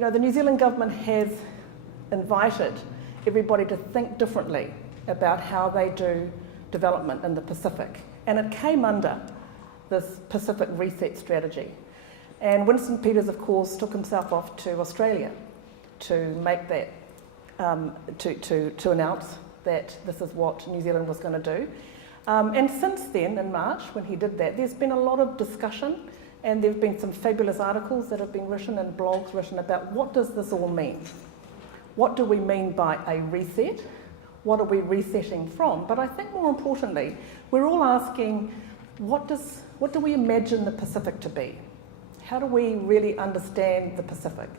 the New Zealand government has invited everybody to think differently about how they do development in the Pacific. And it came under this Pacific Reset strategy. And Winston Peters, of course, took himself off to Australia to make that, to announce that this is what New Zealand was going to do. And since then, in March, when he did that, there's been a lot of discussion, and there have been some fabulous articles that have been written and blogs written about what does this all mean? What do we mean by a reset? What are we resetting from? But I think more importantly, we're all asking, what do we imagine the Pacific to be? How do we really understand the Pacific?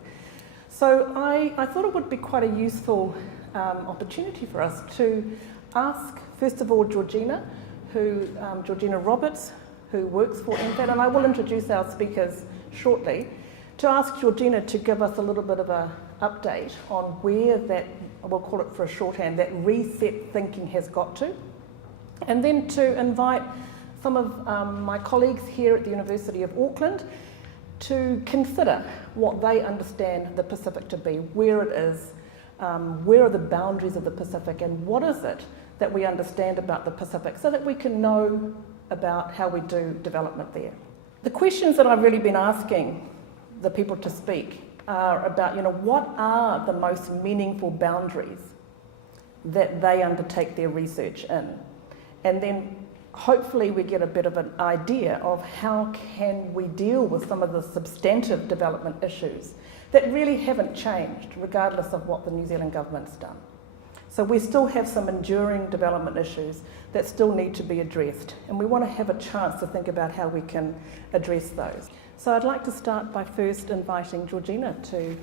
So I thought it would be quite a useful opportunity for us to ask, first of all, Georgina Roberts, who works for NZIPR, and I will introduce our speakers shortly, to ask Georgina to give us a little bit of an update on where that, we'll call it for a shorthand, that reset thinking has got to, and then to invite some of my colleagues here at the University of Auckland to consider what they understand the Pacific to be, where it is, where are the boundaries of the Pacific, and what is it that we understand about the Pacific so that we can know about how we do development there. The questions that I've really been asking the people to speak are about, what are the most meaningful boundaries that they undertake their research in? And then hopefully we get a bit of an idea of how can we deal with some of the substantive development issues that really haven't changed regardless of what the New Zealand government's done. So we still have some enduring development issues that still need to be addressed, and we want to have a chance to think about how we can address those. So I'd like to start by first inviting Georgina to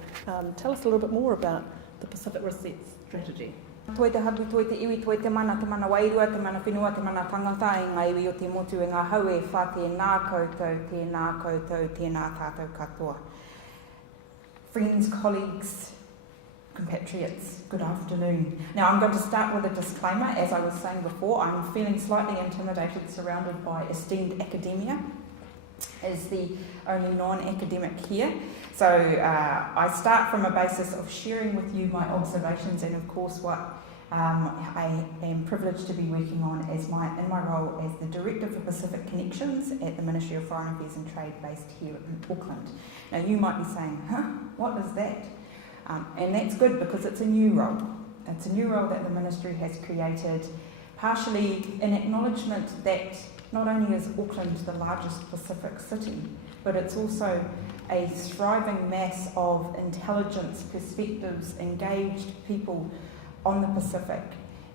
tell us a little bit more about the Pacific Reset strategy. Toi te hapu, toi te iwi, toi te mana wairua, te mana whenua, te mana tangata, e ngā iwi o te motu, e ngā hau e whā tēnā koutou, tēnā tātou katoa. Friends, colleagues, compatriots, good afternoon. Now I'm going to start with a disclaimer. As I was saying before, I'm feeling slightly intimidated, surrounded by esteemed academia, as the only non-academic here. So I start from a basis of sharing with you my observations and of course what I am privileged to be working on in my role as the Director for Pacific Connections at the Ministry of Foreign Affairs and Trade based here in Auckland. Now you might be saying, what is that? And that's good because it's a new role. It's a new role that the Ministry has created, partially in acknowledgement that not only is Auckland the largest Pacific city, but it's also a thriving mass of intelligence, perspectives, engaged people on the Pacific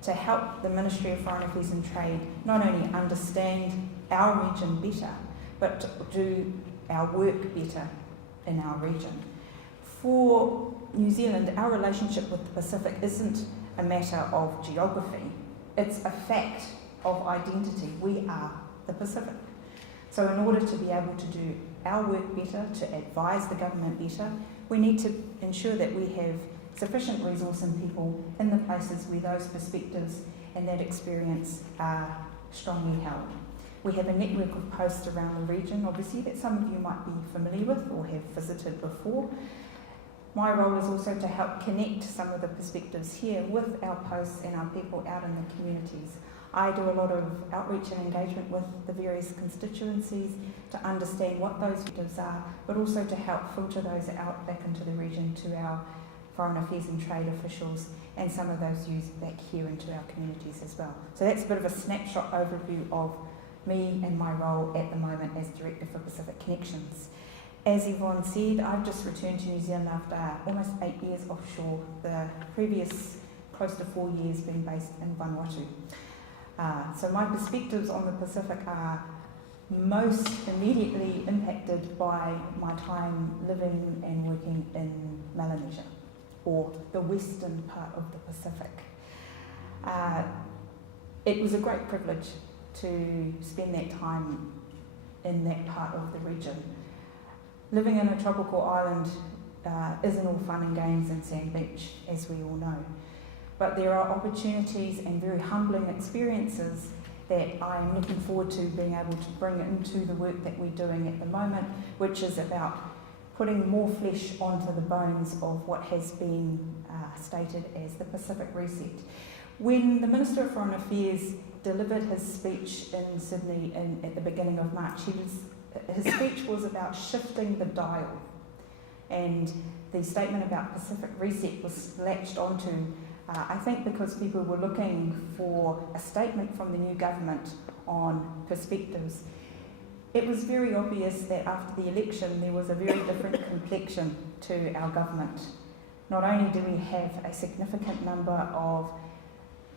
to help the Ministry of Foreign Affairs and Trade not only understand our region better, but to do our work better in our region. For New Zealand, our relationship with the Pacific isn't a matter of geography, it's a fact of identity. We are the Pacific. So in order to be able to do our work better, to advise the government better, we need to ensure that we have sufficient resource and people in the places where those perspectives and that experience are strongly held. We have a network of posts around the region, obviously, that some of you might be familiar with or have visited before. My role is also to help connect some of the perspectives here with our posts and our people out in the communities. I do a lot of outreach and engagement with the various constituencies to understand what those perspectives are, but also to help filter those out back into the region to our foreign affairs and trade officials and some of those views back here into our communities as well. So that's a bit of a snapshot overview of me and my role at the moment as Director for Pacific Connections. As Yvonne said, I've just returned to New Zealand after almost 8 years offshore, the previous close to 4 years being based in Vanuatu. So my perspectives on the Pacific are most immediately impacted by my time living and working in Melanesia, or the western part of the Pacific. It was a great privilege to spend that time in that part of the region. Living in a tropical island isn't all fun and games and sand beach, as we all know. But there are opportunities and very humbling experiences that I'm looking forward to being able to bring into the work that we're doing at the moment, which is about putting more flesh onto the bones of what has been stated as the Pacific Reset. When the Minister of Foreign Affairs delivered his speech in Sydney at the beginning of March, his speech was about shifting the dial, and the statement about Pacific Reset was latched onto, I think because people were looking for a statement from the new government on perspectives. It was very obvious that after the election there was a very different complexion to our government. Not only do we have a significant number of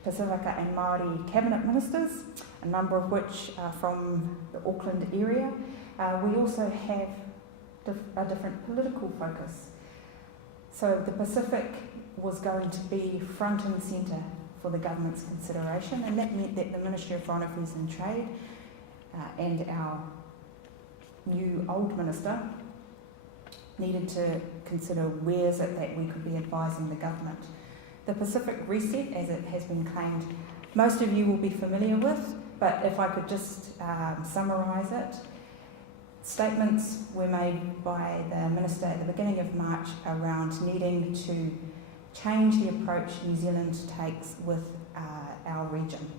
Pacifica and Māori cabinet ministers, a number of which are from the Auckland area, we also have a different political focus. So the Pacific was going to be front and centre for the government's consideration, and that meant that the Ministry of Foreign Affairs and Trade and our new old minister needed to consider where is it that we could be advising the government. The Pacific Reset, as it has been claimed, most of you will be familiar with, but if I could just summarise it. Statements were made by the Minister at the beginning of March around needing to change the approach New Zealand takes with our region,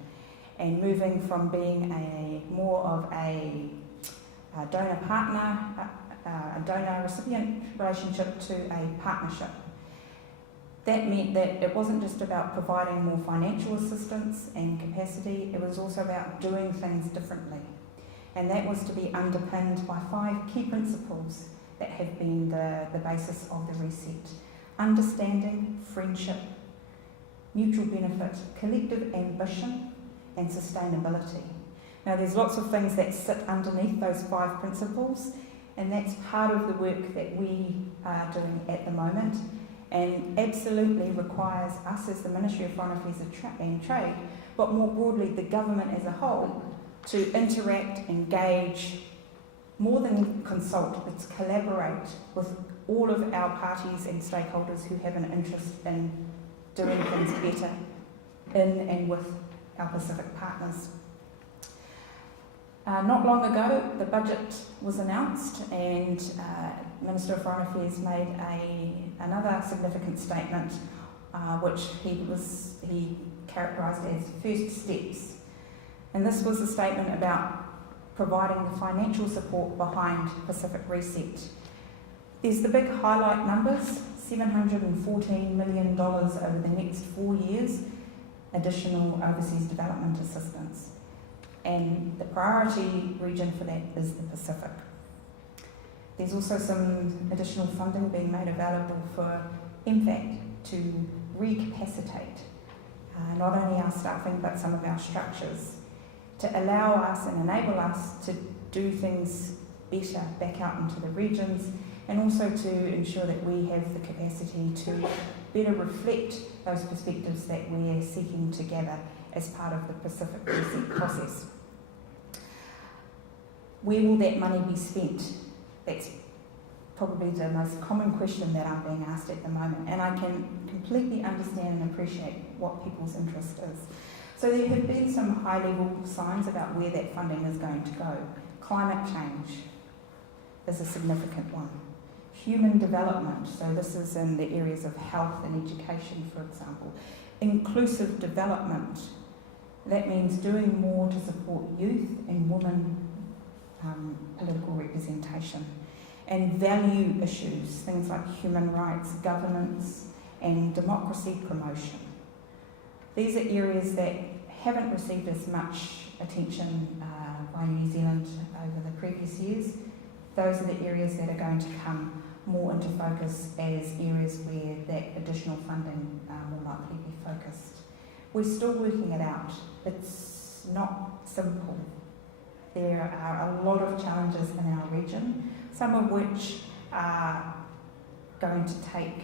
and moving from being more of a donor-partner, a donor-recipient relationship to a partnership. That meant that it wasn't just about providing more financial assistance and capacity, it was also about doing things differently. And that was to be underpinned by 5 key principles that have been the basis of the reset: understanding, friendship, mutual benefit, collective ambition, and sustainability. Now, there's lots of things that sit underneath those 5 principles, and that's part of the work that we are doing at the moment, and absolutely requires us as the Ministry of Foreign Affairs and Trade, but more broadly the government as a whole, to interact, engage, more than consult, but to collaborate with all of our parties and stakeholders who have an interest in doing things better in and with our Pacific partners. Not long ago, the budget was announced, and Minister of Foreign Affairs made another significant statement, which he characterised as first steps. And this was a statement about providing the financial support behind Pacific Reset. There's the big highlight numbers: $714 million over the next 4 years, additional overseas development assistance. And the priority region for that is the Pacific. There's also some additional funding being made available for MFAC to recapacitate not only our staffing but some of our structures, to allow us and enable us to do things better back out into the regions, and also to ensure that we have the capacity to better reflect those perspectives that we're seeking to gather as part of the Pacific Reset process. Where will that money be spent? That's probably the most common question that I'm being asked at the moment, and I can completely understand and appreciate what people's interest is. So there have been some high-level signs about where that funding is going to go. Climate change is a significant one. Human development, so this is in the areas of health and education, for example. Inclusive development, that means doing more to support youth and women political representation. And value issues, things like human rights, governance, and democracy promotion. These are areas that haven't received as much attention by New Zealand over the previous years. Those are the areas that are going to come more into focus as areas where that additional funding will likely be focused. We're still working it out. It's not simple. There are a lot of challenges in our region, some of which are going to take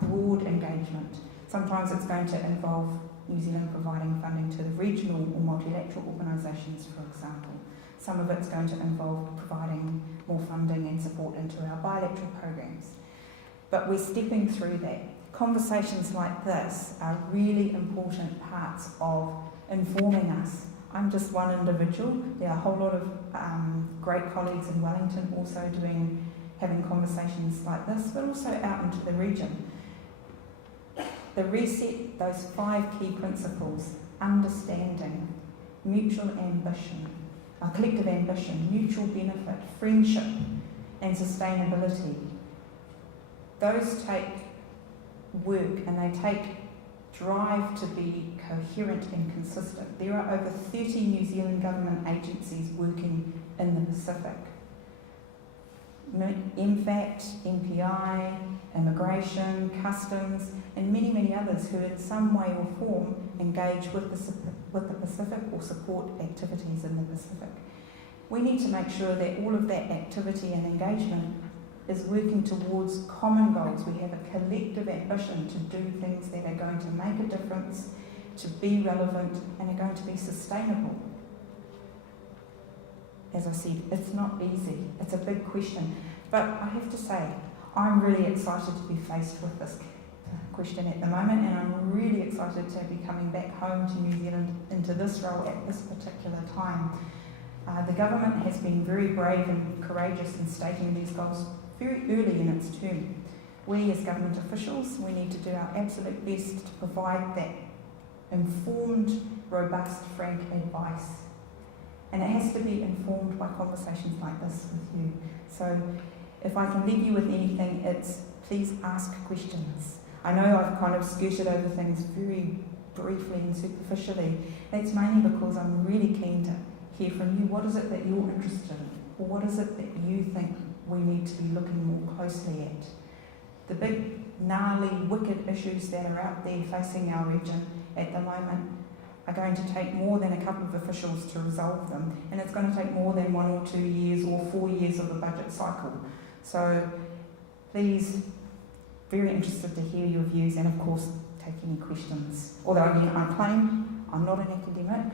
broad engagement. Sometimes it's going to involve New Zealand providing funding to the regional or multilateral organisations, for example. Some of it's going to involve providing more funding and support into our bilateral programs. But we're stepping through that. Conversations like this are really important parts of informing us. I'm just one individual. There are a whole lot of great colleagues in Wellington also having conversations like this, but also out into the region. The reset, those 5 key principles: understanding, mutual ambition, collective ambition, mutual benefit, friendship, and sustainability. Those take work and they take drive to be coherent and consistent. There are over 30 New Zealand government agencies working in the Pacific. MFAT, MPI, Immigration, Customs, and many, many others who in some way or form engage with the Pacific or support activities in the Pacific. We need to make sure that all of that activity and engagement is working towards common goals. We have a collective ambition to do things that are going to make a difference, to be relevant, and are going to be sustainable. As I said, it's not easy. It's a big question. But I have to say, I'm really excited to be faced with this question at the moment, and I'm really excited to be coming back home to New Zealand into this role at this particular time. The government has been very brave and courageous in stating these goals very early in its term. We as government officials, we need to do our absolute best to provide that informed, robust, frank advice. And it has to be informed by conversations like this with you. So if I can leave you with anything, it's please ask questions. I know I've kind of skirted over things very briefly and superficially. That's mainly because I'm really keen to hear from you. What is it that you're interested in? Or what is it that you think we need to be looking more closely at? The big, gnarly, wicked issues that are out there facing our region at the moment are going to take more than a couple of officials to resolve them, and it's going to take more than 1 or 2 years or 4 years of a budget cycle. So please, very interested to hear your views, and of course take any questions. Although again, I claim I'm not an academic,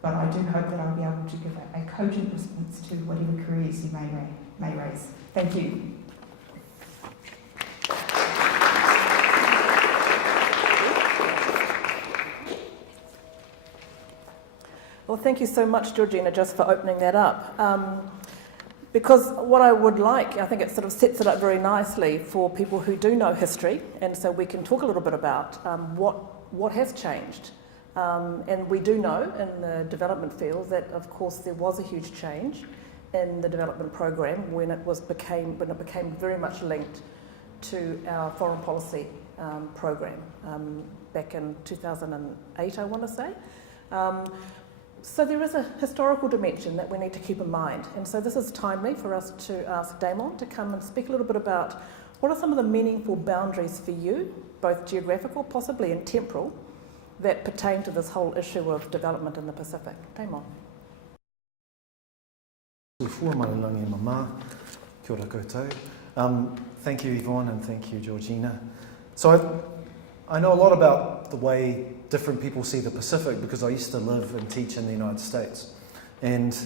but I do hope that I'll be able to give a cogent response to whatever queries you may raise. Thank you. Well, thank you so much, Georgina, just for opening that up. Because what I would like, I think it sort of sets it up very nicely for people who do know history, and so we can talk a little bit about what has changed. And we do know in the development field that, of course, there was a huge change in the development program when it became very much linked to our foreign policy program back in 2008, I want to say. So there is a historical dimension that we need to keep in mind, and so this is timely for us to ask Damon to come and speak a little bit about what are some of the meaningful boundaries for you, both geographical, possibly, and temporal, that pertain to this whole issue of development in the Pacific. Damon. Thank you, Yvonne, and thank you, Georgina. So I know a lot about the way different people see the Pacific because I used to live and teach in the United States. And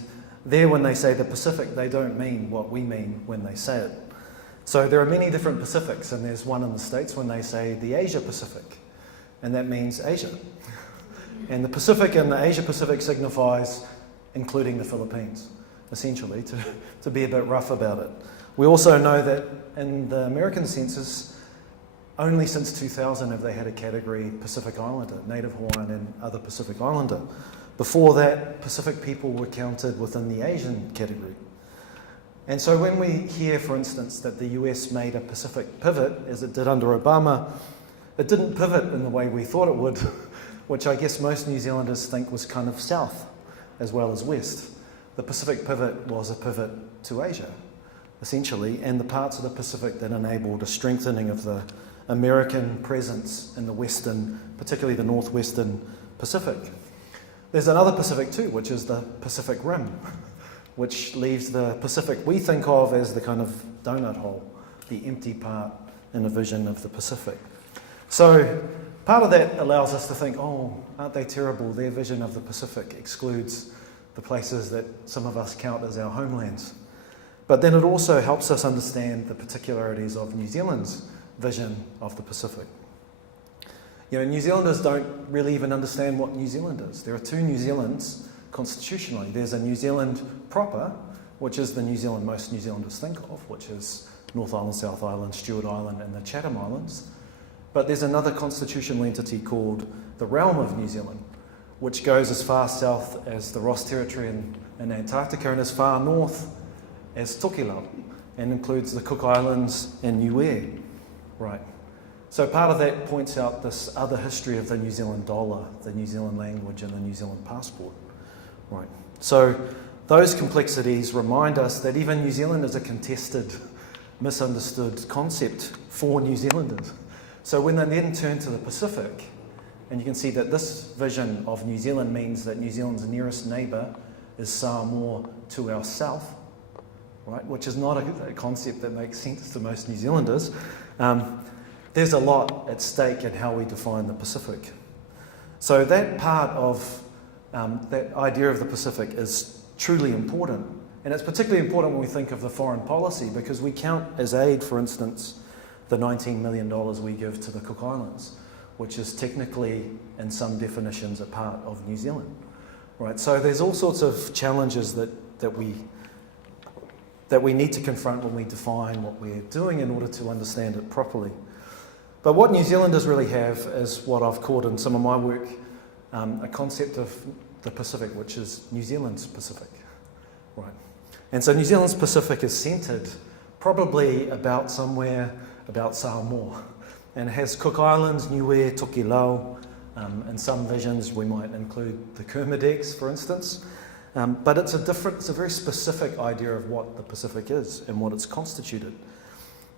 there, when they say the Pacific, they don't mean what we mean when they say it. So there are many different Pacifics, and there's one in the States when they say the Asia Pacific, and that means Asia. And the Pacific and the Asia Pacific signifies including the Philippines, essentially, to be a bit rough about it. We also know that in the American census, only since 2000 have they had a category Pacific Islander, Native Hawaiian and other Pacific Islander. Before that, Pacific people were counted within the Asian category. And so when we hear, for instance, that the US made a Pacific pivot, as it did under Obama, it didn't pivot in the way we thought it would, which I guess most New Zealanders think was kind of south as well as west. The Pacific pivot was a pivot to Asia, essentially, and the parts of the Pacific that enabled a strengthening of the American presence in the western, particularly the northwestern Pacific. There's another Pacific too, which is the Pacific Rim, which leaves the Pacific we think of as the kind of donut hole, the empty part in a vision of the Pacific. So part of that allows us to think, oh, aren't they terrible? Their vision of the Pacific excludes the places that some of us count as our homelands. But then it also helps us understand the particularities of New Zealand's vision of the Pacific. You know, New Zealanders don't really even understand what New Zealand is. There are two New Zealands constitutionally. There's a New Zealand proper, which is the New Zealand most New Zealanders think of, which is North Island, South Island, Stewart Island and the Chatham Islands. But there's another constitutional entity called the Realm of New Zealand, which goes as far south as the Ross Territory in Antarctica and as far north as Tokelau, and includes the Cook Islands and Niue. Right. So part of that points out this other history of the New Zealand dollar, the New Zealand language and the New Zealand passport. Right. So those complexities remind us that even New Zealand is a contested, misunderstood concept for New Zealanders. So when they then turn to the Pacific, and you can see that this vision of New Zealand means that New Zealand's nearest neighbour is Samoa to our south, right? Which is not a concept that makes sense to most New Zealanders. There's a lot at stake in how we define the Pacific. So that part of that idea of the Pacific is truly important. And it's particularly important when we think of the foreign policy, because we count as aid, for instance, the $19 million we give to the Cook Islands, which is technically, in some definitions, a part of New Zealand. Right? So there's all sorts of challenges that we need to confront when we define what we're doing in order to understand it properly. But what New Zealanders really have is what I've called in some of my work a concept of the Pacific, which is New Zealand's Pacific. Right. And so New Zealand's Pacific is centred probably about somewhere about Samoa, and has Cook Islands, Niue, Tokelau, in some visions we might include the Kermadec, for instance. But it's a very specific idea of what the Pacific is and what it's constituted,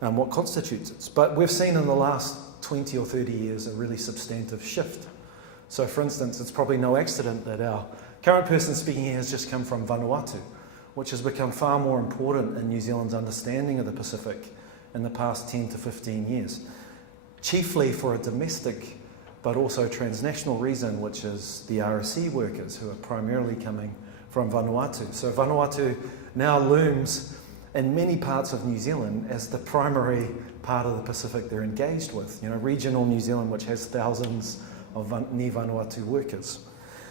what constitutes it. But we've seen in the last 20 or 30 years a really substantive shift. So for instance, it's probably no accident that our current person speaking here has just come from Vanuatu, which has become far more important in New Zealand's understanding of the Pacific in the past 10 to 15 years, chiefly for a domestic but also transnational reason, which is the RSE workers who are primarily coming from Vanuatu. So Vanuatu now looms in many parts of New Zealand as the primary part of the Pacific they're engaged with. You know, regional New Zealand, which has thousands of near Vanuatu workers.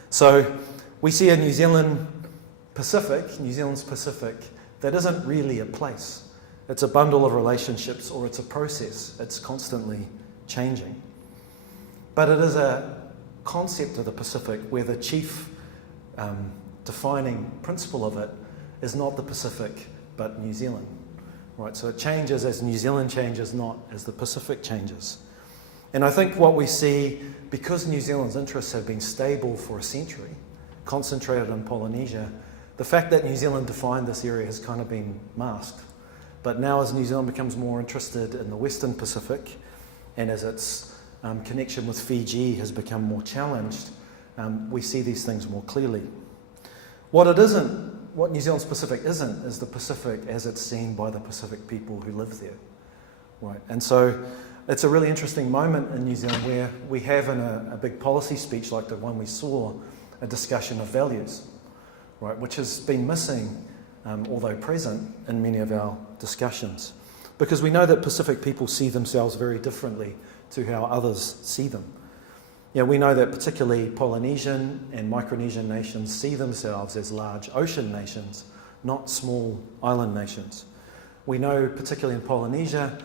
So we see a New Zealand's Pacific, that isn't really a place. It's a bundle of relationships, or it's a process. It's constantly changing. But it is a concept of the Pacific where the chief defining principle of it is not the Pacific, but New Zealand. Right, so it changes as New Zealand changes, not as the Pacific changes. And I think what we see, because New Zealand's interests have been stable for a century, concentrated in Polynesia, the fact that New Zealand defined this area has kind of been masked. But now as New Zealand becomes more interested in the Western Pacific, and as its connection with Fiji has become more challenged, we see these things more clearly. What New Zealand's Pacific isn't, is the Pacific as it's seen by the Pacific people who live there. Right, and so it's a really interesting moment in New Zealand where we have in a big policy speech like the one we saw, a discussion of values, right, which has been missing, although present in many of our discussions. Because we know that Pacific people see themselves very differently to how others see them. You know, we know that particularly Polynesian and Micronesian nations see themselves as large ocean nations, not small island nations. We know, particularly in Polynesia,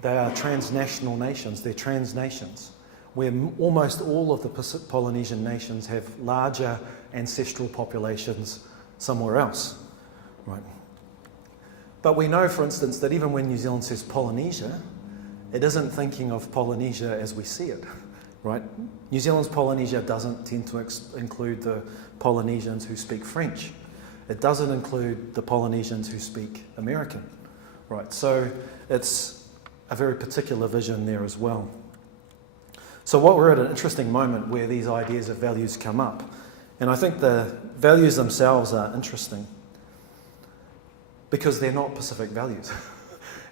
they are transnational nations, they're trans nations, where almost all of the Polynesian nations have larger ancestral populations somewhere else. Right. But we know, for instance, that even when New Zealand says Polynesia, it isn't thinking of Polynesia as we see it. Right? New Zealand's Polynesia doesn't tend to include the Polynesians who speak French. It doesn't include the Polynesians who speak American. Right? So it's a very particular vision there as well. So we're at an interesting moment where these ideas of values come up. And I think the values themselves are interesting because they're not Pacific values.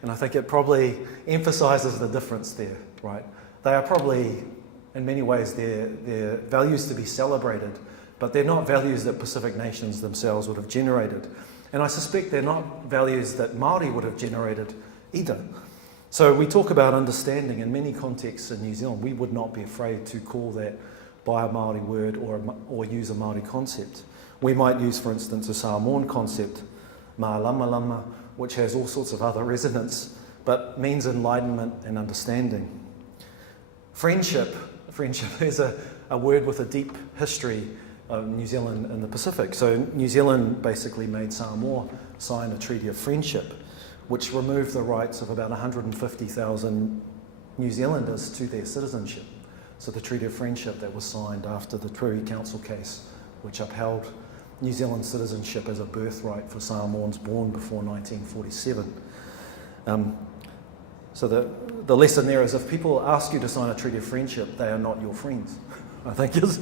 And I think it probably emphasises the difference there, right? They are probably, in many ways, they're values to be celebrated, but they're not values that Pacific nations themselves would have generated. And I suspect they're not values that Māori would have generated either. So we talk about understanding in many contexts in New Zealand. We would not be afraid to call that by a Māori word or use a Māori concept. We might use, for instance, a Samoan concept, mā lama lama, which has all sorts of other resonance, but means enlightenment and understanding. Friendship is a word with a deep history of New Zealand and the Pacific. So New Zealand basically made Samoa sign a treaty of friendship, which removed the rights of about 150,000 New Zealanders to their citizenship. So the treaty of friendship that was signed after the Privy Council case, which upheld New Zealand citizenship as a birthright for Samoans born before 1947. So the lesson there is if people ask you to sign a treaty of friendship, they are not your friends, I think is.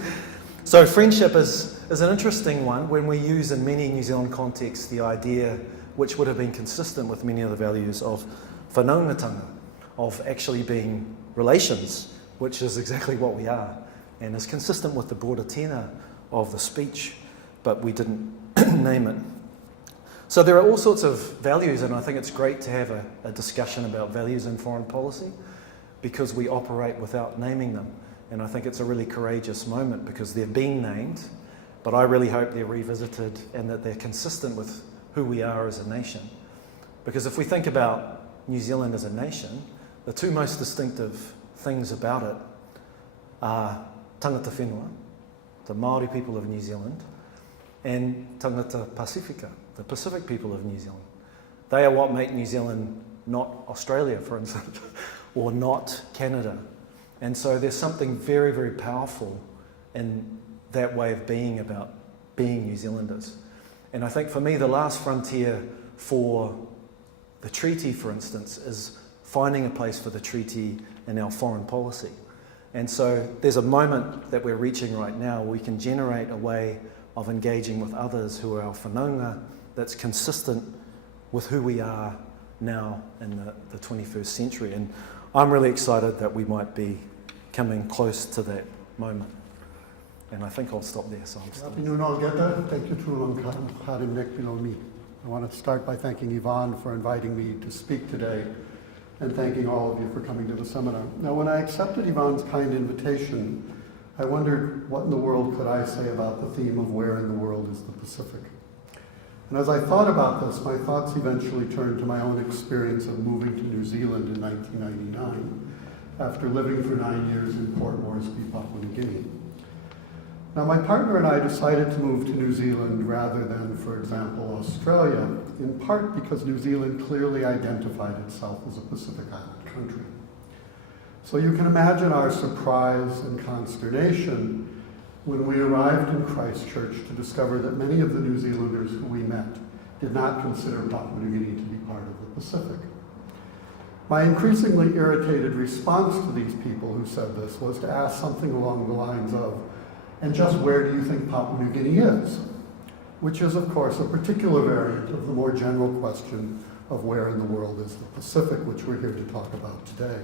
So friendship is an interesting one when we use in many New Zealand contexts the idea, which would have been consistent with many of the values of whanaungatanga, of actually being relations, which is exactly what we are, and is consistent with the broader tenor of the speech, but we didn't name it. So there are all sorts of values, and I think it's great to have a discussion about values in foreign policy because we operate without naming them. And I think it's a really courageous moment because they're being named, but I really hope they're revisited and that they're consistent with who we are as a nation. Because if we think about New Zealand as a nation, the two most distinctive things about it are tangata whenua, the Māori people of New Zealand, and tangata Pacifica, the Pacific people of New Zealand. They are what make New Zealand not Australia, for instance, or not Canada. And so there's something very, very powerful in that way of being about being New Zealanders. And I think for me, the last frontier for the treaty, for instance, is finding a place for the treaty in our foreign policy. And so there's a moment that we're reaching right now where we can generate a way of engaging with others who are our whanaunga that's consistent with who we are now in the 21st century. And I'm really excited that we might be coming close to that moment. And I think I'll stop there. So Thank you, Harim Nek below me. I want to start by thanking Yvonne for inviting me to speak today and thanking all of you for coming to the seminar. Now, when I accepted Yvonne's kind invitation, I wondered what in the world could I say about the theme of where in the world is the Pacific. And as I thought about this, my thoughts eventually turned to my own experience of moving to New Zealand in 1999 after living for 9 years in Port Moresby, Papua New Guinea. Now, my partner and I decided to move to New Zealand rather than, for example, Australia, in part because New Zealand clearly identified itself as a Pacific Island country. So you can imagine our surprise and consternation when we arrived in Christchurch to discover that many of the New Zealanders who we met did not consider Papua New Guinea to be part of the Pacific. My increasingly irritated response to these people who said this was to ask something along the lines of, and just where do you think Papua New Guinea is? Which is, of course, a particular variant of the more general question of where in the world is the Pacific, which we're here to talk about today.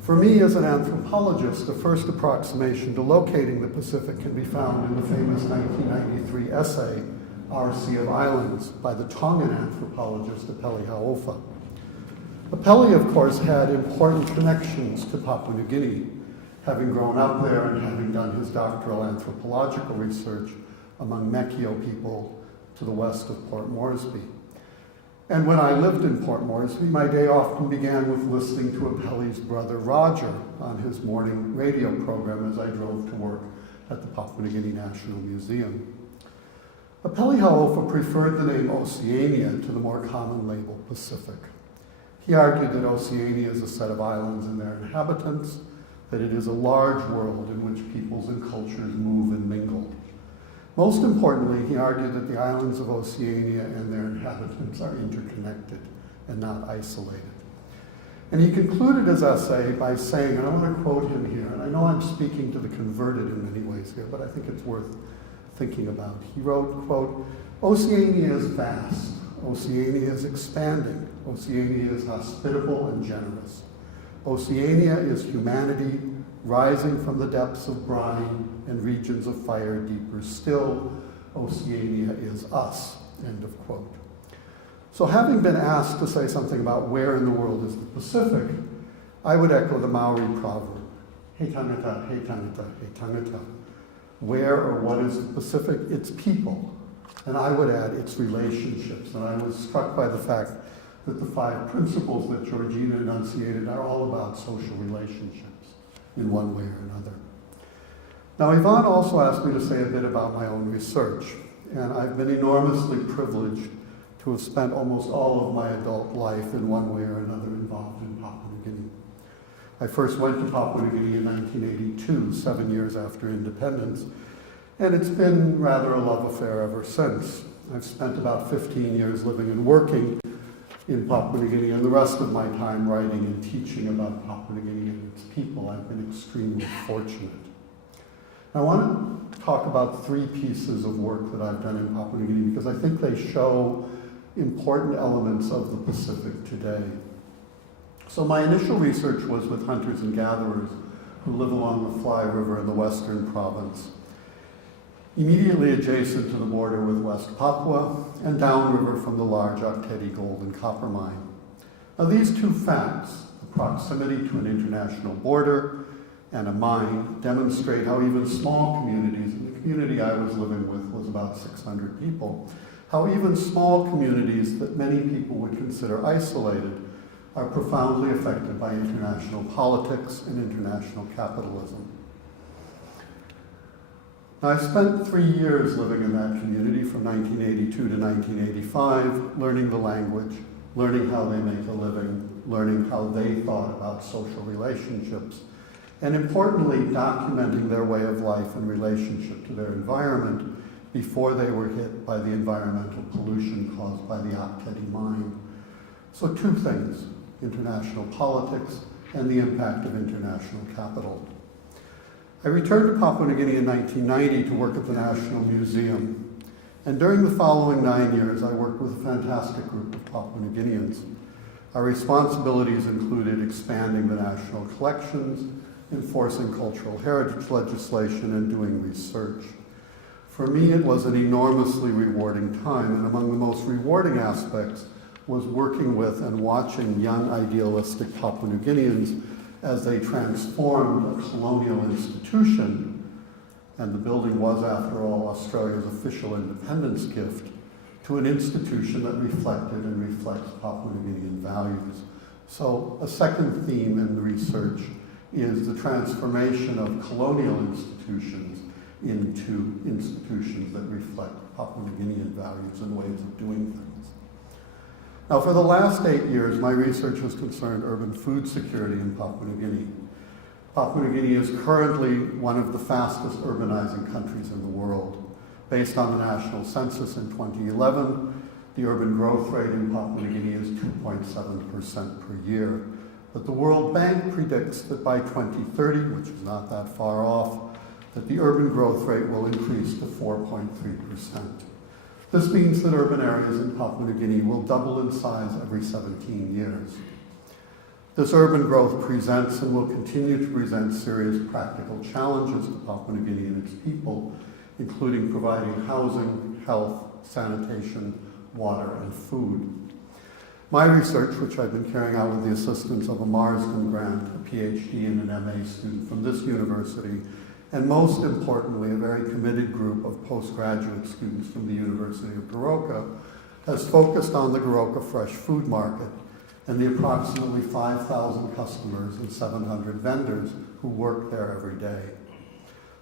For me, as an anthropologist, the first approximation to locating the Pacific can be found in the famous 1993 essay, Our Sea of Islands, by the Tongan anthropologist Apeli Hauofa. Apeli, of course, had important connections to Papua New Guinea, having grown up there and having done his doctoral anthropological research among Mekio people to the west of Port Moresby. And when I lived in Port Moresby, my day often began with listening to Apeli's brother Roger on his morning radio program as I drove to work at the Papua New Guinea National Museum. Apeli Hauofa preferred the name Oceania to the more common label Pacific. He argued that Oceania is a set of islands and their inhabitants, that it is a large world in which peoples and cultures move and mingle. Most importantly, he argued that the islands of Oceania and their inhabitants are interconnected and not isolated. And he concluded his essay by saying, and I want to quote him here, and I know I'm speaking to the converted in many ways here, but I think it's worth thinking about. He wrote, quote, Oceania is vast, Oceania is expanding, Oceania is hospitable and generous. Oceania is humanity rising from the depths of brine and regions of fire deeper still. Oceania is us, end of quote. So having been asked to say something about where in the world is the Pacific, I would echo the Maori proverb, he tangata, he tangata, he tangata. Where or what is the Pacific? Its people. And I would add its relationships. And I was struck by the fact that the 5 principles that Georgina enunciated are all about social relationships in one way or another. Now, Yvonne also asked me to say a bit about my own research, and I've been enormously privileged to have spent almost all of my adult life in one way or another involved in Papua New Guinea. I first went to Papua New Guinea in 1982, 7 years after independence, and it's been rather a love affair ever since. I've spent about 15 years living and working in Papua New Guinea, and the rest of my time writing and teaching about Papua New Guinea and its people. I've been extremely fortunate. I want to talk about 3 pieces of work that I've done in Papua New Guinea because I think they show important elements of the Pacific today. So my initial research was with hunters and gatherers who live along the Fly River in the western province, immediately adjacent to the border with West Papua and downriver from the large Oktedi gold and copper mine. Now these 2 facts, the proximity to an international border and a mine, demonstrate how even small communities, and the community I was living with was about 600 people, how even small communities that many people would consider isolated are profoundly affected by international politics and international capitalism. Now, I spent 3 years living in that community from 1982 to 1985, learning the language, learning how they make a living, learning how they thought about social relationships, and importantly, documenting their way of life in relationship to their environment before they were hit by the environmental pollution caused by the Oktedi mine. So 2 things, international politics and the impact of international capital. I returned to Papua New Guinea in 1990 to work at the National Museum. And during the following 9 years, I worked with a fantastic group of Papua New Guineans. Our responsibilities included expanding the national collections, enforcing cultural heritage legislation, and doing research. For me, it was an enormously rewarding time, and among the most rewarding aspects was working with and watching young idealistic Papua New Guineans as they transformed a colonial institution, and the building was, after all, Australia's official independence gift, to an institution that reflected and reflects Papua New Guinean values. So a second theme in the research is the transformation of colonial institutions into institutions that reflect Papua New Guinean values and ways of doing things. Now, for the last 8 years, my research has concerned urban food security in Papua New Guinea. Papua New Guinea is currently one of the fastest urbanizing countries in the world. Based on the national census in 2011, the urban growth rate in Papua New Guinea is 2.7% per year. But the World Bank predicts that by 2030, which is not that far off, that the urban growth rate will increase to 4.3%. This means that urban areas in Papua New Guinea will double in size every 17 years. This urban growth presents and will continue to present serious practical challenges to Papua New Guinea and its people, including providing housing, health, sanitation, water, and food. My research, which I've been carrying out with the assistance of a Marsden grant, a PhD and an MA student from this university, and most importantly, a very committed group of postgraduate students from the University of Goroka, has focused on the Goroka fresh food market and the approximately 5,000 customers and 700 vendors who work there every day.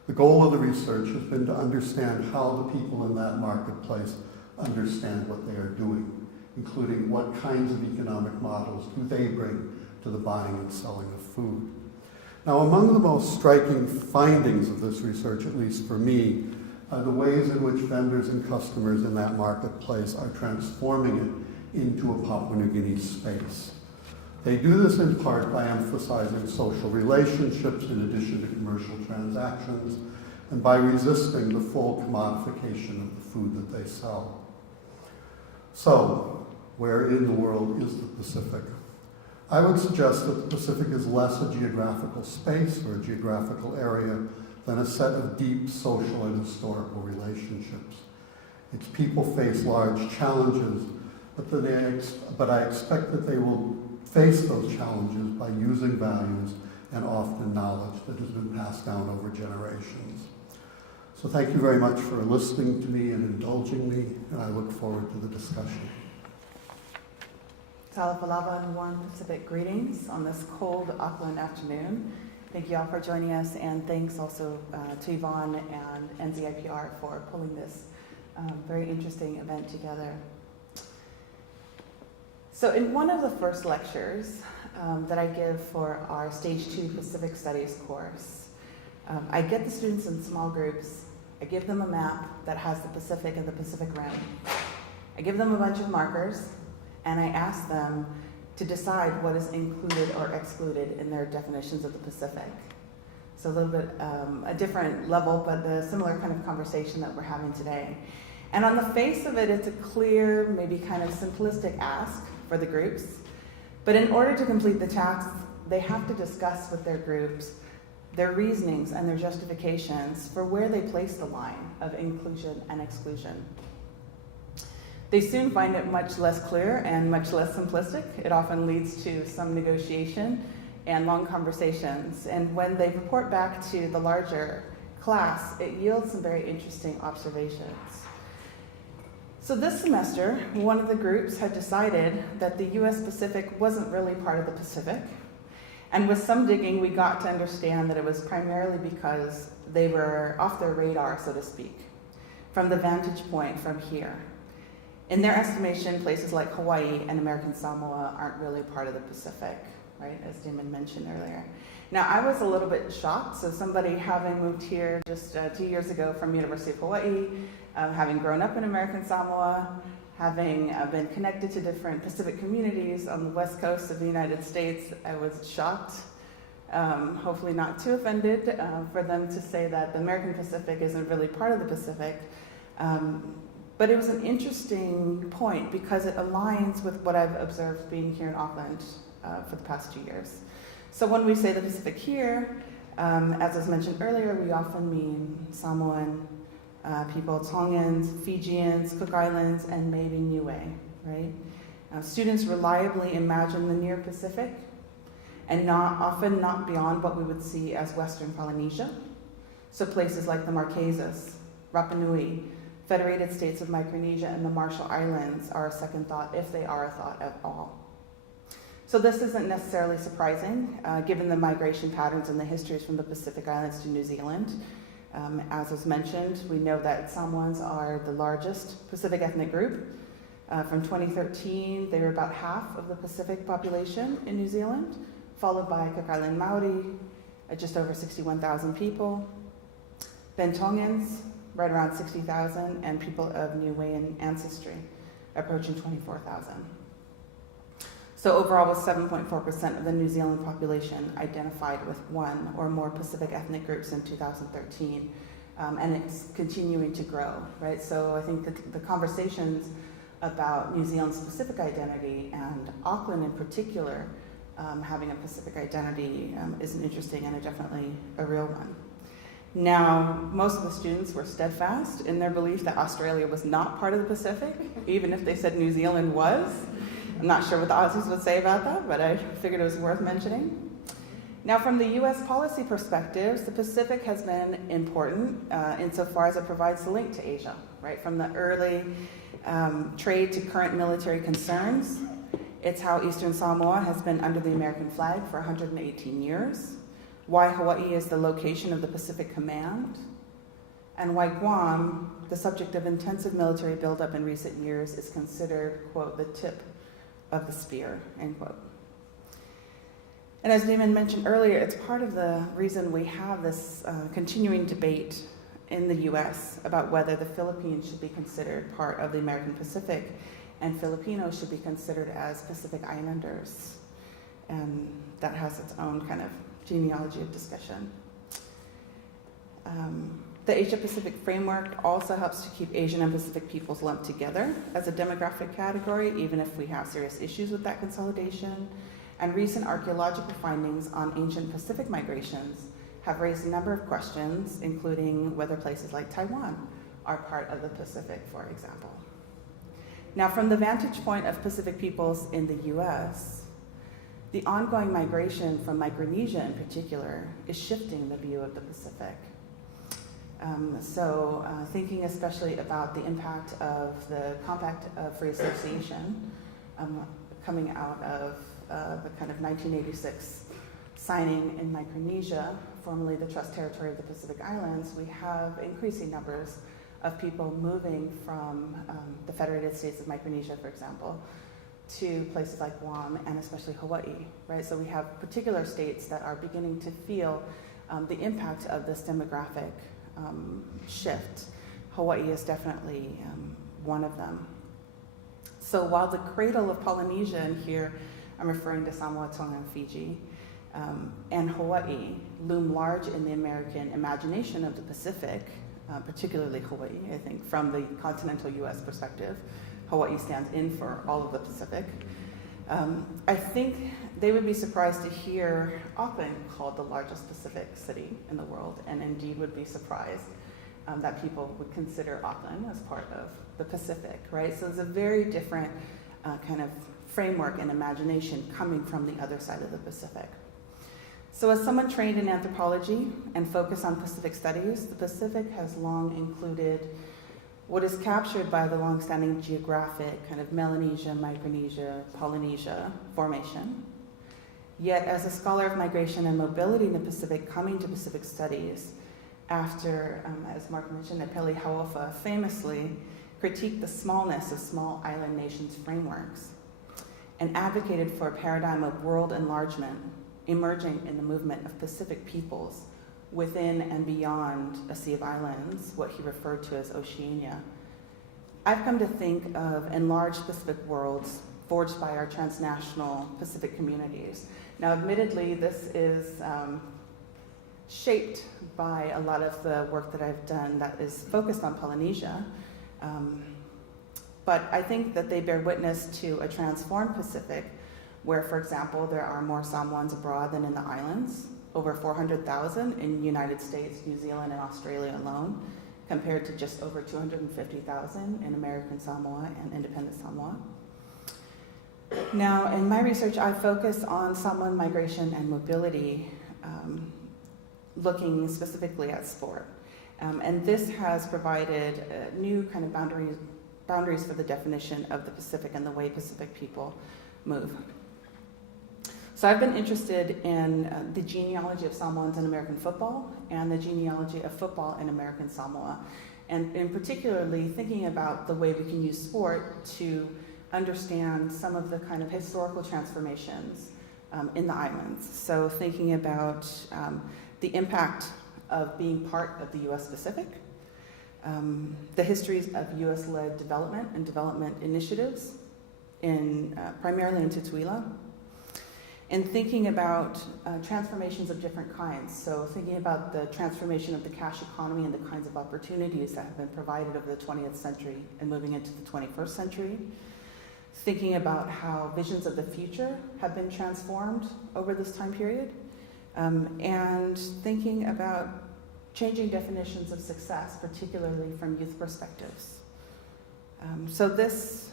The goal of the research has been to understand how the people in that marketplace understand what they are doing, including what kinds of economic models do they bring to the buying and selling of food. Now, among the most striking findings of this research, at least for me, are the ways in which vendors and customers in that marketplace are transforming it into a Papua New Guinea space. They do this in part by emphasizing social relationships in addition to commercial transactions, and by resisting the full commodification of the food that they sell. So, where in the world is the Pacific? I would suggest that the Pacific is less a geographical space or a geographical area than a set of deep social and historical relationships. Its people face large challenges, but I expect that they will face those challenges by using values and often knowledge that has been passed down over generations. So thank you very much for listening to me and indulging me, and I look forward to the discussion. Talapalava and One Pacific greetings on this cold Auckland afternoon. Thank you all for joining us, and thanks also to Yvonne and NZIPR for pulling this very interesting event together. So in one of the first lectures that I give for our Stage 2 Pacific Studies course, I get the students in small groups. I give them a map that has the Pacific and the Pacific Rim. I give them a bunch of markers, and I ask them to decide what is included or excluded in their definitions of the Pacific. So a little bit a different level, but a similar kind of conversation that we're having today. And on the face of it, it's a clear, maybe kind of simplistic ask for the groups. But in order to complete the task, they have to discuss with their groups their reasonings and their justifications for where they place the line of inclusion and exclusion. They soon find it much less clear and much less simplistic. It often leads to some negotiation and long conversations. And when they report back to the larger class, it yields some very interesting observations. So this semester, one of the groups had decided that the US Pacific wasn't really part of the Pacific. And with some digging, we got to understand that it was primarily because they were off their radar, so to speak, from the vantage point from here. In their estimation, places like Hawaii and American Samoa aren't really part of the Pacific, right, as Damon mentioned earlier. Now, I was a little bit shocked. So somebody having moved here just 2 years ago from University of Hawaii, having grown up in American Samoa, having been connected to different Pacific communities on the west coast of the United States, I was shocked, hopefully not too offended, for them to say that the American Pacific isn't really part of the Pacific. But it was an interesting point because it aligns with what I've observed being here in Auckland for the past 2 years. So when we say the Pacific here, as was mentioned earlier, we often mean Samoan people, Tongans, Fijians, Cook Islands, and maybe Niue, right? Students reliably imagine the near Pacific and often not beyond what we would see as Western Polynesia. So places like the Marquesas, Rapa Nui, Federated States of Micronesia, and the Marshall Islands are a second thought, if they are a thought at all. So this isn't necessarily surprising, given the migration patterns and the histories from the Pacific Islands to New Zealand. As was mentioned, we know that Samoans are the largest Pacific ethnic group. From 2013, they were about half of the Pacific population in New Zealand, followed by Cook Island Maori, at just over 61,000 people. Then Tongans, right around 60,000, and people of Niuean ancestry, approaching 24,000. So overall, with 7.4% of the New Zealand population identified with one or more Pacific ethnic groups in 2013, and it's continuing to grow, right? So I think the conversations about New Zealand's Pacific identity and Auckland in particular having a Pacific identity is an interesting and definitely a real one. Now, most of the students were steadfast in their belief that Australia was not part of the Pacific, even if they said New Zealand was. I'm not sure what the Aussies would say about that, but I figured it was worth mentioning. Now, from the US policy perspective, the Pacific has been important insofar as it provides the link to Asia, right? From the early trade to current military concerns. It's how Eastern Samoa has been under the American flag for 118 years, why Hawaii is the location of the Pacific Command, and why Guam, the subject of intensive military buildup in recent years, is considered, quote, the tip of the spear, end quote. And as Damon mentioned earlier, it's part of the reason we have this continuing debate in the US about whether the Philippines should be considered part of the American Pacific and Filipinos should be considered as Pacific Islanders. And that has its own kind of genealogy of discussion. The Asia-Pacific framework also helps to keep Asian and Pacific peoples lumped together as a demographic category, even if we have serious issues with that consolidation. And recent archaeological findings on ancient Pacific migrations have raised a number of questions, including whether places like Taiwan are part of the Pacific, for example. Now, from the vantage point of Pacific peoples in the US, the ongoing migration from Micronesia in particular is shifting the view of the Pacific. Thinking especially about the impact of the Compact of Free Association coming out of the kind of 1986 signing in Micronesia, formerly the Trust Territory of the Pacific Islands, we have increasing numbers of people moving from the Federated States of Micronesia, for example, to places like Guam and especially Hawaii, right? So we have particular states that are beginning to feel the impact of this demographic shift. Hawaii is definitely one of them. So while the cradle of Polynesia, and here I'm referring to Samoa, Tonga, and Fiji, and Hawaii loom large in the American imagination of the Pacific, particularly Hawaii, I think, from the continental US perspective. Hawaii stands in for all of the Pacific. I think they would be surprised to hear Auckland called the largest Pacific city in the world, and indeed would be surprised that people would consider Auckland as part of the Pacific, right? So it's a very different kind of framework and imagination coming from the other side of the Pacific. So as someone trained in anthropology and focused on Pacific studies, the Pacific has long included what is captured by the longstanding geographic kind of Melanesia, Micronesia, Polynesia formation. Yet as a scholar of migration and mobility in the Pacific, coming to Pacific studies after, as Mark mentioned, Epeli Hauofa famously critiqued the smallness of small island nations' frameworks and advocated for a paradigm of world enlargement emerging in the movement of Pacific peoples within and beyond a sea of islands, what he referred to as Oceania. I've come to think of enlarged Pacific worlds forged by our transnational Pacific communities. Now, admittedly, this is shaped by a lot of the work that I've done that is focused on Polynesia, but I think that they bear witness to a transformed Pacific where, for example, there are more Samoans abroad than in the islands, over 400,000 in the United States, New Zealand, and Australia alone, compared to just over 250,000 in American Samoa and independent Samoa. Now, in my research, I focus on Samoan migration and mobility, looking specifically at sport. And this has provided new kind of boundaries for the definition of the Pacific and the way Pacific people move. So I've been interested in the genealogy of Samoans in American football and the genealogy of football in American Samoa, and in particularly thinking about the way we can use sport to understand some of the kind of historical transformations in the islands. So thinking about the impact of being part of the US Pacific, the histories of US-led development and development initiatives primarily in Tutuila, and thinking about transformations of different kinds. So thinking about the transformation of the cash economy and the kinds of opportunities that have been provided over the 20th century and moving into the 21st century. Thinking about how visions of the future have been transformed over this time period. And thinking about changing definitions of success, particularly from youth perspectives. So this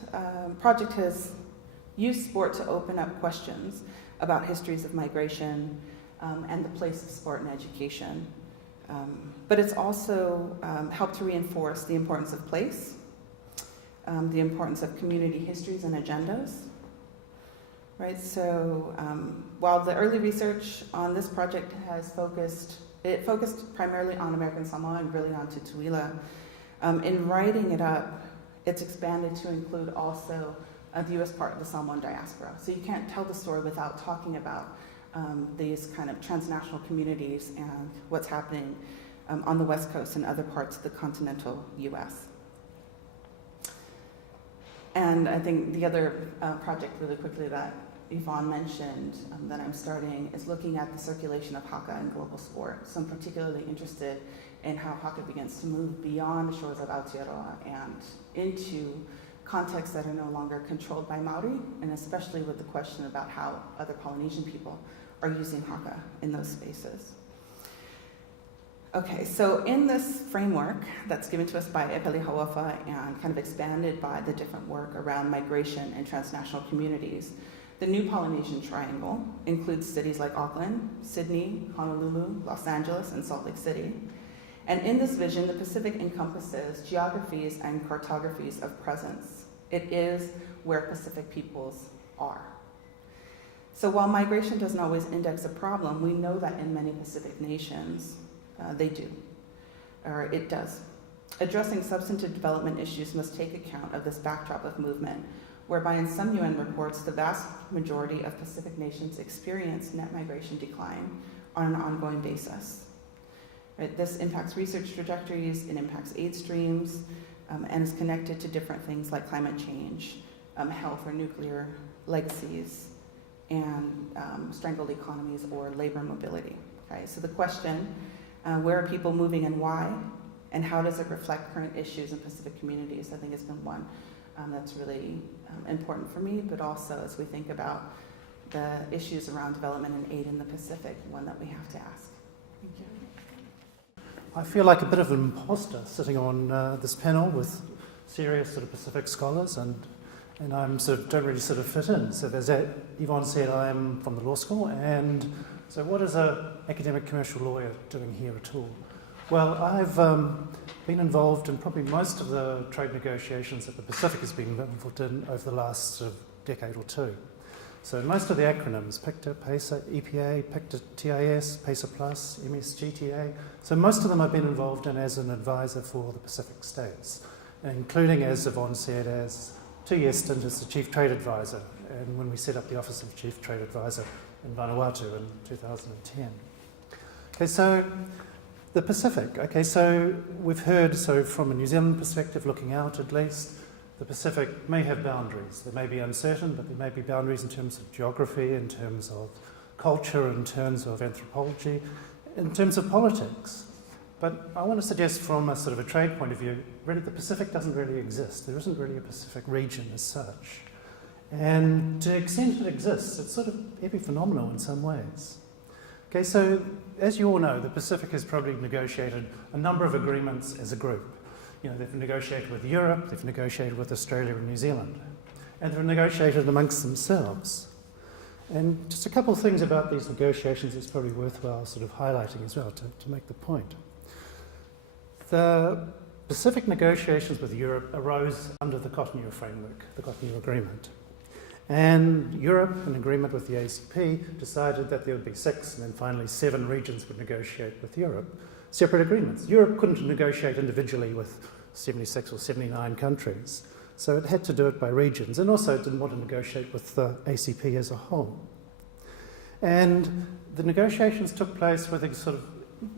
project has used sport to open up questions about histories of migration and the place of sport in education. But it's also helped to reinforce the importance of place, the importance of community histories and agendas, right? So while the early research on this project has focused primarily on American Samoa and really on Tutuila, in writing it up, it's expanded to include also the US part of the Samoan diaspora. So you can't tell the story without talking about these kind of transnational communities and what's happening on the West Coast and other parts of the continental US. And I think the other project really quickly that Yvonne mentioned that I'm starting is looking at the circulation of haka in global sport. So I'm particularly interested in how haka begins to move beyond the shores of Aotearoa and into contexts that are no longer controlled by Maori, and especially with the question about how other Polynesian people are using haka in those spaces. Okay, so in this framework that's given to us by Epeli Hauofa and kind of expanded by the different work around migration and transnational communities, the new Polynesian Triangle includes cities like Auckland, Sydney, Honolulu, Los Angeles, and Salt Lake City. And in this vision, the Pacific encompasses geographies and cartographies of presence. It is where Pacific peoples are. So while migration doesn't always index a problem, we know that in many Pacific nations, they do, or it does. Addressing substantive development issues must take account of this backdrop of movement, whereby in some UN reports, the vast majority of Pacific nations experience net migration decline on an ongoing basis. Right? This impacts research trajectories, it impacts aid streams, and is connected to different things like climate change, health or nuclear legacies, and strangled economies or labor mobility. Okay? So the question, where are people moving and why? And how does it reflect current issues in Pacific communities? I think has been one that's really important for me, but also as we think about the issues around development and aid in the Pacific, one that we have to ask. Thank you. I feel like a bit of an imposter sitting on this panel with serious sort of Pacific scholars, and I'm sort of don't really sort of fit in. So as Yvonne said, I'm from the law school, and so what is an academic commercial lawyer doing here at all? Well, I've been involved in probably most of the trade negotiations that the Pacific has been involved in over the last sort of decade or two. So most of the acronyms, PICTA, PACER, EPA, PICTA TIS, PACER Plus, MSGTA, so most of them I've been involved in as an advisor for the Pacific states, including, as Yvonne said, as 2-year stint as the Chief Trade Advisor, and when we set up the Office of Chief Trade Advisor in Vanuatu in 2010. Okay, so the Pacific. Okay, so we've heard, so from a New Zealand perspective, looking out at least, the Pacific may have boundaries. They may be uncertain, but there may be boundaries in terms of geography, in terms of culture, in terms of anthropology, in terms of politics. But I want to suggest from a sort of a trade point of view, really the Pacific doesn't really exist. There isn't really a Pacific region as such. And to the extent it exists, it's sort of epiphenomenal in some ways. Okay, so as you all know, the Pacific has probably negotiated a number of agreements as a group. You know, they've negotiated with Europe, they've negotiated with Australia and New Zealand, and they've negotiated amongst themselves. And just a couple of things about these negotiations is probably worthwhile sort of highlighting as well to make the point. The Pacific negotiations with Europe arose under the Cotonou framework, the Cotonou Agreement. And Europe, in agreement with the ACP, decided that there would be 6 and then finally 7 regions would negotiate with Europe. Separate agreements. Europe couldn't negotiate individually with 76 or 79 countries, so it had to do it by regions, and also it didn't want to negotiate with the ACP as a whole. And the negotiations took place with sort of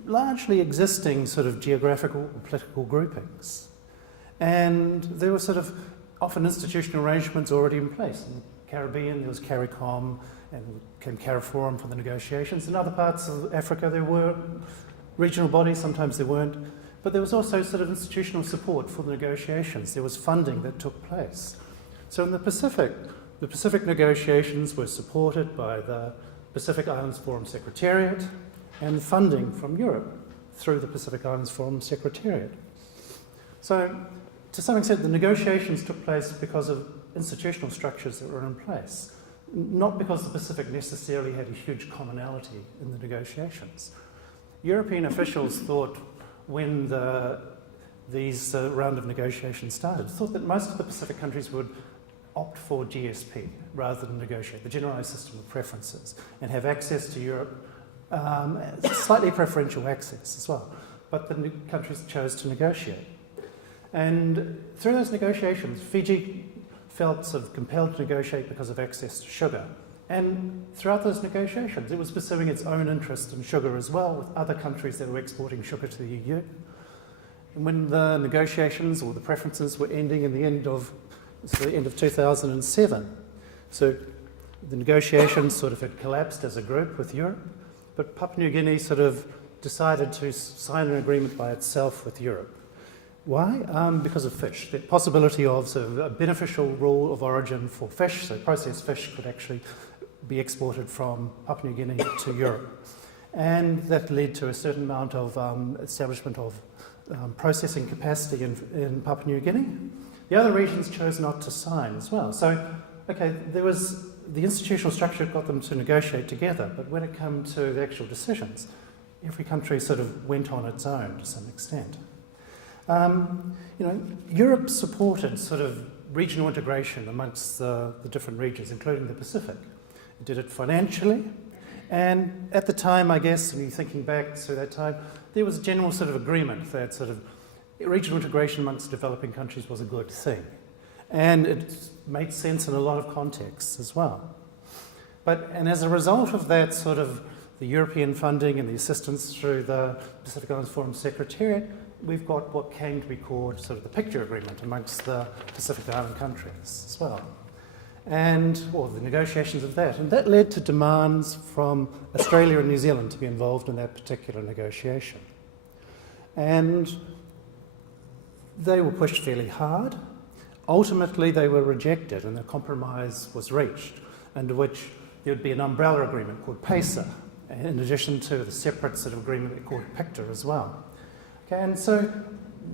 largely existing sort of geographical or political groupings. And there were sort of often institutional arrangements already in place. In the Caribbean, there was CARICOM and CARIFORUM for the negotiations. In other parts of Africa, there were regional bodies, sometimes there weren't. But there was also sort of institutional support for the negotiations. There was funding that took place. So in the Pacific negotiations were supported by the Pacific Islands Forum Secretariat and funding from Europe through the Pacific Islands Forum Secretariat. So to some extent, the negotiations took place because of institutional structures that were in place, not because the Pacific necessarily had a huge commonality in the negotiations. European officials thought when these round of negotiations started, thought that most of the Pacific countries would opt for GSP rather than negotiate, the Generalised System of Preferences, and have access to Europe, slightly preferential access as well. But the countries chose to negotiate. And through those negotiations, Fiji felt sort of compelled to negotiate because of access to sugar. And throughout those negotiations, it was pursuing its own interest in sugar as well, with other countries that were exporting sugar to the EU. And when the negotiations or the preferences were ending in the end of 2007, so the negotiations sort of had collapsed as a group with Europe, but Papua New Guinea sort of decided to sign an agreement by itself with Europe. Why? Because of fish. The possibility of sort of a beneficial rule of origin for fish, so processed fish could actually be exported from Papua New Guinea to Europe. And that led to a certain amount of establishment of processing capacity in Papua New Guinea. The other regions chose not to sign as well. So, okay, there was the institutional structure got them to negotiate together, but when it came to the actual decisions, every country sort of went on its own to some extent. Europe supported sort of regional integration amongst the different regions, including the Pacific. It did it financially, and at the time, I guess, when you're thinking back to that time, there was a general sort of agreement that sort of regional integration amongst developing countries was a good thing. And it made sense in a lot of contexts as well. And as a result of that sort of the European funding and the assistance through the Pacific Islands Forum Secretariat, we've got what came to be called sort of the picture agreement amongst the Pacific Island countries as well. Or the negotiations of that. And that led to demands from Australia and New Zealand to be involved in that particular negotiation. And they were pushed fairly hard. Ultimately, they were rejected and a compromise was reached, under which there would be an umbrella agreement called PACER, in addition to the separate sort of agreement called PICTA as well. Okay, and so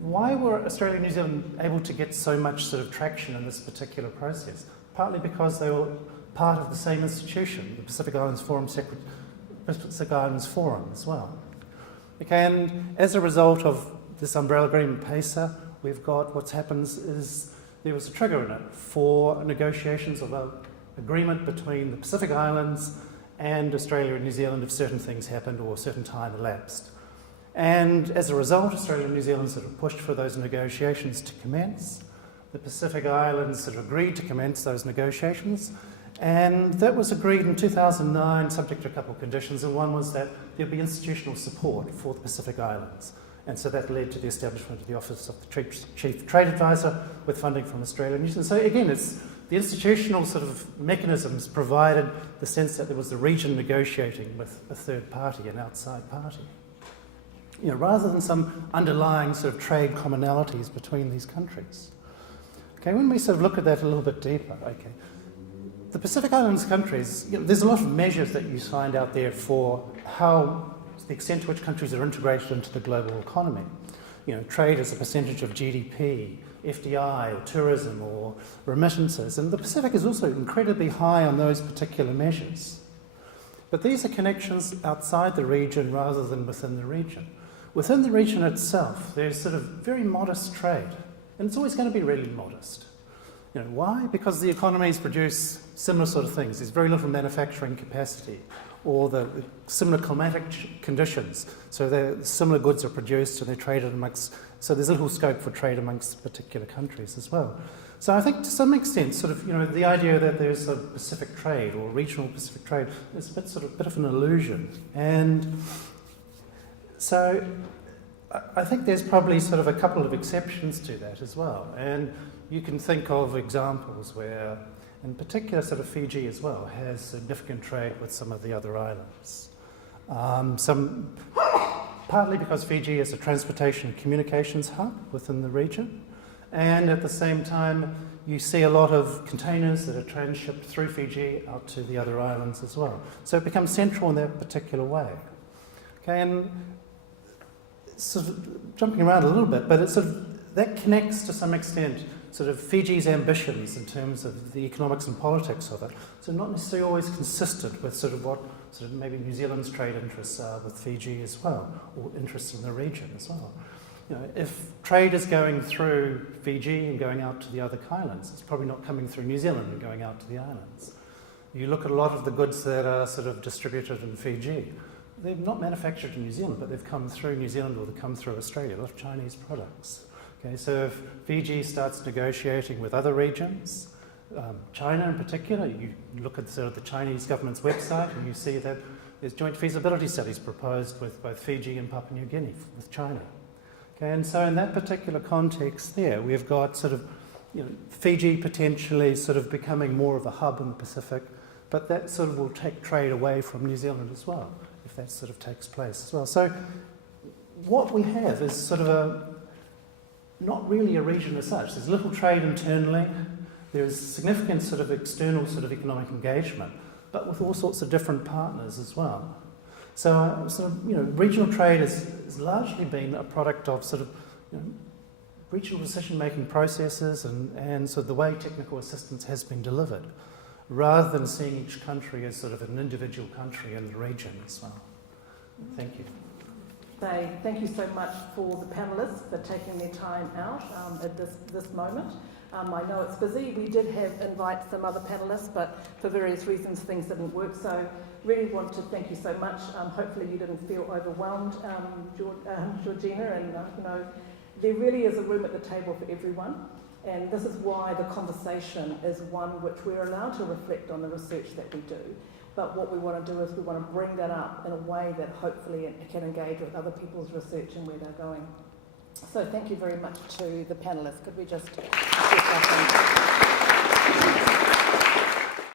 why were Australia and New Zealand able to get so much sort of traction in this particular process? Partly because they were part of the same institution, the Pacific Islands Forum as well. Okay, and as a result of this umbrella agreement PACER, we've got what happens is there was a trigger in it for negotiations of an agreement between the Pacific Islands and Australia and New Zealand if certain things happened or a certain time elapsed. And as a result, Australia and New Zealand sort of pushed for those negotiations to commence. The Pacific Islands sort of agreed to commence those negotiations, and that was agreed in 2009 subject to a couple of conditions, and one was that there'd be institutional support for the Pacific Islands. And so that led to the establishment of the Office of the Chief Trade Advisor with funding from Australia and New Zealand. So again, it's the institutional sort of mechanisms provided the sense that there was the region negotiating with a third party, an outside party. Rather than some underlying sort of trade commonalities between these countries. Okay, when we sort of look at that a little bit deeper, okay, the Pacific Islands countries, there's a lot of measures that you find out there for how the extent to which countries are integrated into the global economy. Trade as a percentage of GDP, FDI, or tourism, or remittances, and the Pacific is also incredibly high on those particular measures. But these are connections outside the region rather than within the region. Within the region itself, there's sort of very modest trade. And it's always going to be really modest. Why? Because the economies produce similar sort of things. There's very little manufacturing capacity, or the similar climatic conditions. So similar goods are produced and they're traded amongst. So there's little scope for trade amongst particular countries as well. So I think to some extent, sort of, the idea that there's a Pacific trade or regional Pacific trade is a bit of an illusion. And so I think there's probably sort of a couple of exceptions to that as well. And you can think of examples where, in particular, sort of Fiji as well has significant trade with some of the other islands. Partly because Fiji is a transportation and communications hub within the region. And at the same time, you see a lot of containers that are transshipped through Fiji out to the other islands as well. So it becomes central in that particular way. Okay, and sort of jumping around a little bit, but it's sort of, that connects to some extent sort of Fiji's ambitions in terms of the economics and politics of it. So not necessarily always consistent with sort of what sort of maybe New Zealand's trade interests are with Fiji as well, or interests in the region as well. If trade is going through Fiji and going out to the other islands, it's probably not coming through New Zealand and going out to the islands. You look at a lot of the goods that are sort of distributed in Fiji, they're not manufactured in New Zealand, but they've come through New Zealand or they've come through Australia, a lot of Chinese products. Okay, so if Fiji starts negotiating with other regions, China in particular, you look at sort of the Chinese government's website and you see that there's joint feasibility studies proposed with both Fiji and Papua New Guinea with China. Okay, and so in that particular context there, we've got sort of Fiji potentially sort of becoming more of a hub in the Pacific, but that sort of will take trade away from New Zealand as well, if that sort of takes place as well. So what we have is sort of not really a region as such. There's little trade internally, there's significant sort of external sort of economic engagement, but with all sorts of different partners as well. So regional trade has largely been a product of sort of regional decision-making processes and sort of the way technical assistance has been delivered, rather than seeing each country as sort of an individual country in the region as well. Thank you. say thank you so much for the panellists for taking their time out at this moment. I know it's busy. We did invite some other panellists, but for various reasons things didn't work. So really want to thank you so much. Hopefully you didn't feel overwhelmed, Georgina, and you know, there really is a room at the table for everyone. And this is why the conversation is one which we're allowed to reflect on the research that we do. But what we want to do is we want to bring that up in a way that hopefully it can engage with other people's research and where they're going. So thank you very much to the panellists. Could we just...